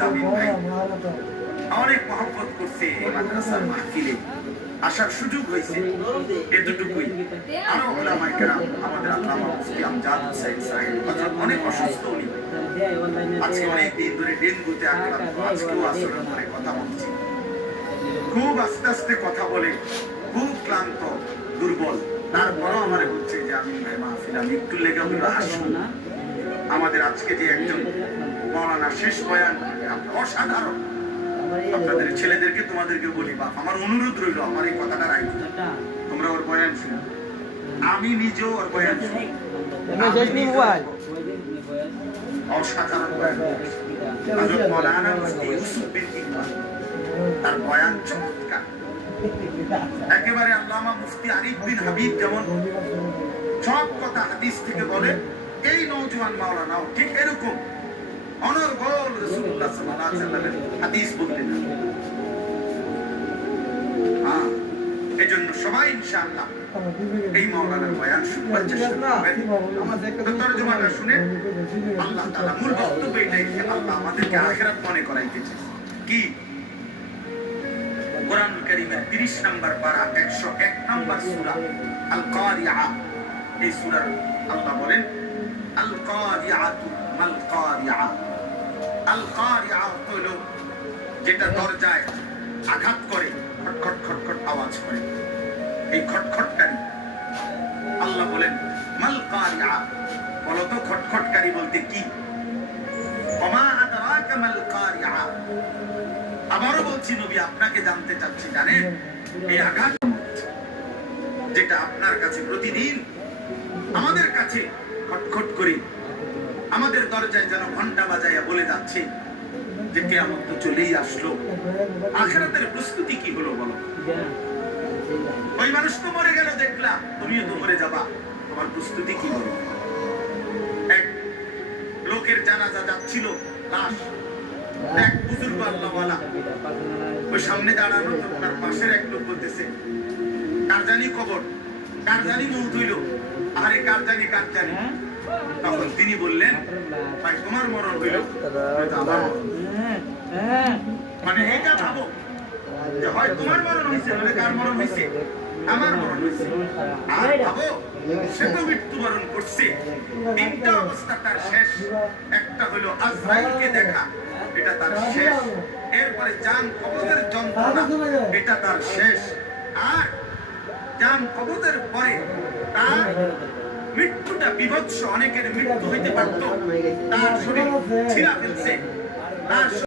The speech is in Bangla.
জামিল ভাই অনেক মহব্বত করছে মাদ্রাসার মাহফিলে আসার সুযোগ হয়েছে, এতটুকুই। আরো ওলামায়ে কেরাম, আমাদের আল্লামা মুফতি আমজাদ হোসেন সাহেব অনেক অসুস্থ, উনি আজকে অনেক দিন ধরে ডেঙ্গুতে আক্রান্ত, আজকেও আসরের পরে কথা বলছি, খুব আস্তে আস্তে কথা বলে, খুব ক্লান্ত দুর্বল। তারপরও আমার বলছে যে আমি ভাই মাহফিল আমি একটু লেগে হলো আসুন। আমাদের আজকে যে একজন মাওলানা শেষ বয়ান, অসাধারণ। আপনাদের ছেলেদেরকে তোমাদেরকে বলি, বাপ আমার অনুরোধ রইল, আমার এই কথাটা রাখবে, তোমরা ওর বয়ান শুনো, আমি নিজেও ওর বয়ান শুনি, অসাধারণ বয়ান। হযরত মাওলানা মুফতি ইউসুফ বিন ইকবাল, তার বয়ান চমৎকার একেবারে। আল্লামা মুফতি আরিফ বিন হাবিব যেমন সব কথা হাদিস থেকে বলে, এই নওজোয়ান মাওলানাও ঠিক এরকম অনর্গল রাসূলুল্লাহ সাল্লাল্লাহু আলাইহি ওয়াসাল্লামের হাদিস বলতেন। হ্যাঁ, এজন্য সবাই ইনশাআল্লাহ এই মাওলানার বয়ান শুনবার চেষ্টা করবেন। তরজমাটা শুনে আল্লাহ তাআলা মূল বক্তব্য এটাই যে আল্লাহ আমাদেরকে আখিরাত মনে করাইতেছে। কি? কোরআনুল কারীমের 30 নম্বর পারা 101 নম্বর সূরা আল কারিআ, এই সূরার আল্লাহ বলেন আল কারিআতু মাল কারিআ। আল কারিআ হলো যেটা দরজায় আঘাত করে, খটখট খটখট আওয়াজ করে, এই খটখটকারী। আল্লাহ বলেন মাল কারিআ, বলো তো খটখটকারী বলতে কি? ওমা আদরাকা মাল কারিআ। আবারও বলছি নবী আপনাকে জানতে চাচ্ছি, জানেন এই আঘাত যেটা আপনার কাছে প্রতিদিন আমাদের কাছে খটখট করে আমাদের দরজায় যেন ঘন্টা বাজাইয়া বলে যাচ্ছে যে কিয়ামত তো চলেই আসলো, আখিরাতের প্রস্তুতি কি হলো বলো? ওই মানুষ তো মরে গেল দেখলা, তুমিও তো মরে যাবা, তোমার প্রস্তুতি কি হলো? এক লোকের জানাজা যাচ্ছিল, লাশ, এক বুজুর্গ আল্লাহওয়ালা ওই সামনে দাঁড়ানো, তার পাশের এক লোক বলতেছে কার জানি কবর, কার জানি মউত হইল, আরে কার জানি কার জানি। তখন তিনি বললেন ভাই তোমার মরণ হইল, মানে এটা ভাবো যে হয় তোমার মরণ হয়েছে, মানে কার মরণ হয়েছে? আমার মরণ হয়েছে। আর ভাবো সে তো মৃত্যুবরণ করছে, তিনটা অবস্থা তার শেষ। একটা হলো আজরাইলকে দেখা, এটা তার শেষ। এরপরে জান কবজের যন্ত্রণা, এটা তার শেষ। আর জান কবজের পরে তার মৃত্যুটা বিভৎস, অনেকের মৃত্যু হইতে পারত, তার শরীর ছিঁড়া ফেলছে, তার